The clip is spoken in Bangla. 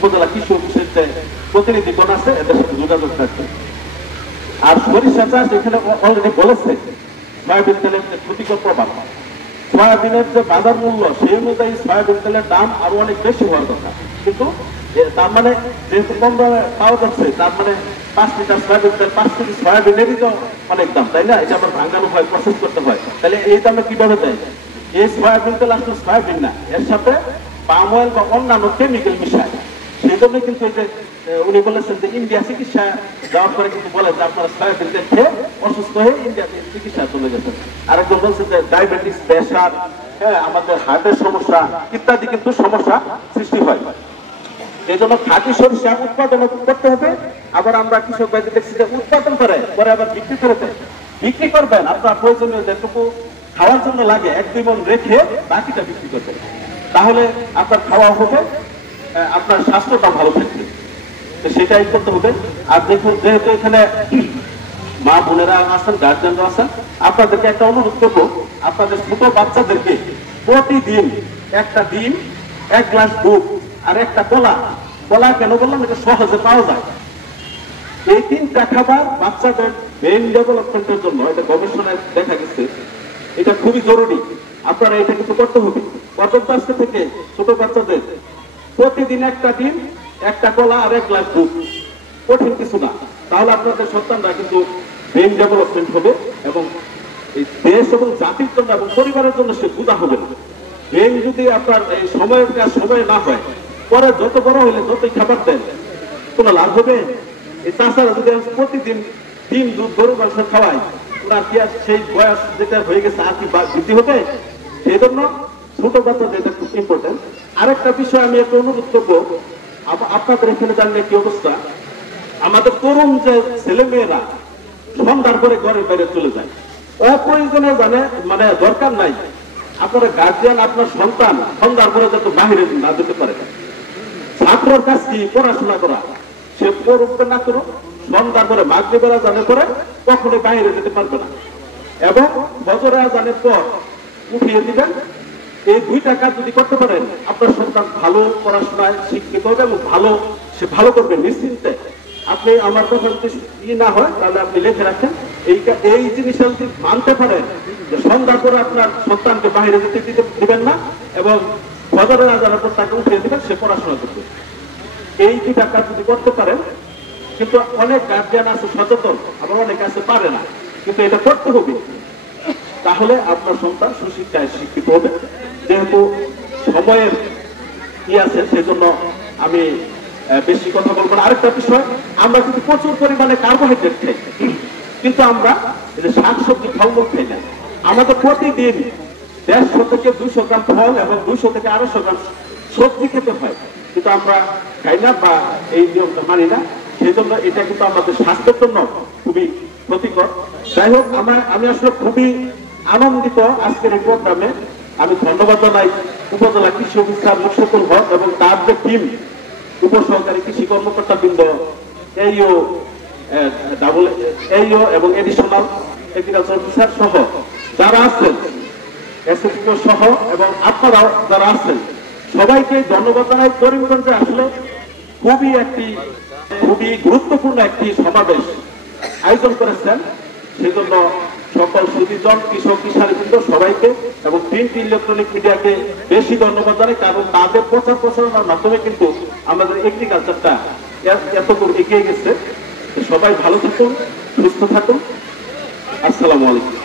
উপজেলা কৃষি অফিসের যে প্রতিনিধিগণ আছে এদের সাথে যোগাযোগ থাকবে। আর সরিষা চাষ এখানে অলরেডি বলেছে সয়াবিন তেলের যে ক্ষতিকর প্রভাব, সয়াবিনের যে বাজার মূল্য সেই অনুযায়ী সয়াবিন তেলের দাম আরো অনেক বেশি হওয়ার কথা, কিন্তু তার মানে যেহেতু কম দামে পাওয়া যাচ্ছে তার মানে 5 লিটার সয়াবিন তেল 5 কেজি সয়াবিনেরই তো অনেক দাম, তাই না? এটা আবার ভাঙানো হয়, প্রসেস করতে হয়, তাহলে এই দামে কিভাবে দেয়? এই সয়াবিন তেল আসলে সয়াবিন না, এর সাথে পাম অয়েল বা অন্যান্য কেমিক্যাল মিশায়। সেই জন্য কিন্তু এই যে উনি বলেছেন যে ইন্ডিয়া চিকিৎসা যাওয়ার পরে কিন্তু বলে যে আপনারা সয়াবিন তেল খেয়ে অসুস্থ হয়ে ইন্ডিয়াতে চিকিৎসা চলে গেছেন। আরেকজন বলছে যে ডায়াবেটিস, প্রেশার, হ্যাঁ আমাদের হার্টের সমস্যা ইত্যাদি কিন্তু সমস্যা সৃষ্টি হয়। এই জন্য খাঁটি সরিষা উৎপাদন করতে হবে। আবার আমরা কৃষক ভাইদের দেখছি যে উৎপাদন করে পরে আবার বিক্রি করে দেয়। বিক্রি করবেন আপনার প্রয়োজনীয় যেটুকু খাওয়ার জন্য লাগে 1-2 মণ রেখে বাকিটা বিক্রি করবেন, তাহলে আপনার খাওয়া হবে, আপনার স্বাস্থ্যটা ভালো থাকবে, সেটাই করতে হবে। আর দেখুন যেহেতু এখানে মা বোনেরা আছেন, গার্জেনরা আছেন, আপনাদেরকে একটা অনুরোধ করবো, আপনাদের ছোট বাচ্চাদেরকে প্রতিদিন একটা ডিম, 1 গ্লাস দুধ আর একটা কলা, কলা কেন বললাম এটা সহজে পাওয়া যায়, এই 3টা খাবার বাচ্চাদের ব্রেন ডেভেলপমেন্টের জন্য এটা গবেষণায় দেখা গেছে এটা খুবই জরুরি। আপনারা এটা কিন্তু করতে হবে। প্রথম আজকে থেকে ছোট বাচ্চাদের প্রতিদিন একটা ডিম, একটা কলা আর 1 গ্লাস দুধ, কঠিন কিছু না, তাহলে আপনাদের সন্তানরা কিন্তু ব্রেন ডেভেলপমেন্ট হবে এবং এই দেশ এবং জাতির জন্য এবং পরিবারের জন্য সে বুঝা হবে না। ব্রেন যদি আপনার এই সময়ের কাজ সময় না হয়, পরে যত বড় হলে যতই খাবার দেন কোনো লাভ হবে? এই তাছাড়া যদি প্রতিদিন ডিম, দুধ, গরু মাংস খাওয়াই, ওনার কি আর সেই বয়স যেটা হয়ে গেছে আর কি বৃদ্ধি হবে? সেই জন্য ছোট বাচ্চাদের এটা খুব ইম্পর্টেন্ট। আরেকটা বিষয় আমি একটু অনুরোধ করবো, আপনাদের এখানে জানলে কি অবস্থা, আমাদের তরুণ যে ছেলে মেয়েরা সন্ধ্যার পরে ঘরের বাইরে চলে যায়, অপ্রয়োজনে মানে দরকার নাই, আপনারা গার্জিয়ান আপনার সন্তান সন্ধ্যার পরে যাতে বাহিরে না যেতে পারে। ছাত্রের কাজ কি পড়াশোনা করা, সে পড়তে না করুক, সন্ধ্যার পরে মাগরিবের আজানের পরে কখনো বাইরে যেতে পারবে না, এবং ফজরের আজানের পর উঠিয়ে দিবেন। এই 2টা কাজ যদি করতে পারেন আপনার সন্তান ভালো পড়াশোনায় শিক্ষিত হবে এবং সে ভালো করবে নিশ্চিন্তে। আপনি আমার কথা যদি না হয় তাহলে আপনি লিখে রাখেন, এই জিনিসটা যদি মানতে পারেন যে সন্ধ্যার পরে আপনার সন্তানকে বাইরে যেতে দিবেন না এবং ফজরের আজানের পর তাকে উঠিয়ে দিবেন, সে পড়াশোনা করবে। এই 2টা কাজ যদি করতে পারেন, কিন্তু অনেক গার্জিয়ান আছে সচেতন, আবার অনেকে আছে পারে না, কিন্তু এটা করতে হবে, তাহলে আপনার সন্তান সুশিক্ষায় শিক্ষিত হবে। যেহেতু সময়ের কি আছে সেজন্য আমি বেশি কথা বলবো না। আরেকটা বিষয়, আমরা কিন্তু প্রচুর পরিমাণে কার্বোহাইড্রেট খাই, কিন্তু আমরা শাকসবজি ফলমূল খাই না। আমাদের প্রতিদিন 150 থেকে 200 গ্রাম ফল এবং 200 থেকে 250 গ্রাম সবজি খেতে হয়, কিন্তু আমরা খাই না বা এই নিয়মটা মানি না। সেই জন্য এটা কিন্তু আমাদের স্বাস্থ্যের জন্য খুবই ক্ষতিকর। যাই হোক, আমি আসলে খুবই আনন্দিত আজকের এই প্রোগ্রামে। আমি ধন্যবাদ জানাই উপজেলা কৃষি অফিসার মুশফিকুল হক এবং তার যে টিম, উপসহকারী কৃষি কর্মকর্তা বৃন্দ, এইও এবং এডিশনাল এগ্রিকালচার অফিসার সহ যারা আছেন, এসএসপিও সহ এবং আপনারা যারা আছেন, সবাইকে ধন্যবাদ জানাই। করিমগঞ্জে আসলে খুবই গুরুত্বপূর্ণ একটি সমাবেশ আয়োজন করেছেন, সেজন্য সকল সুধীজন কৃষক কিষাণবৃন্দ সবাইকে এবং প্রিন্ট ইলেকট্রনিক মিডিয়াকে বেশি ধন্যবাদ জানাই, কারণ তাদের প্রচার প্রচারণার মাধ্যমে কিন্তু আমাদের এগ্রিকালচারটা এতদূর এগিয়ে গেছে। সবাই ভালো থাকুন, সুস্থ থাকুন। আসসালামু আলাইকুম।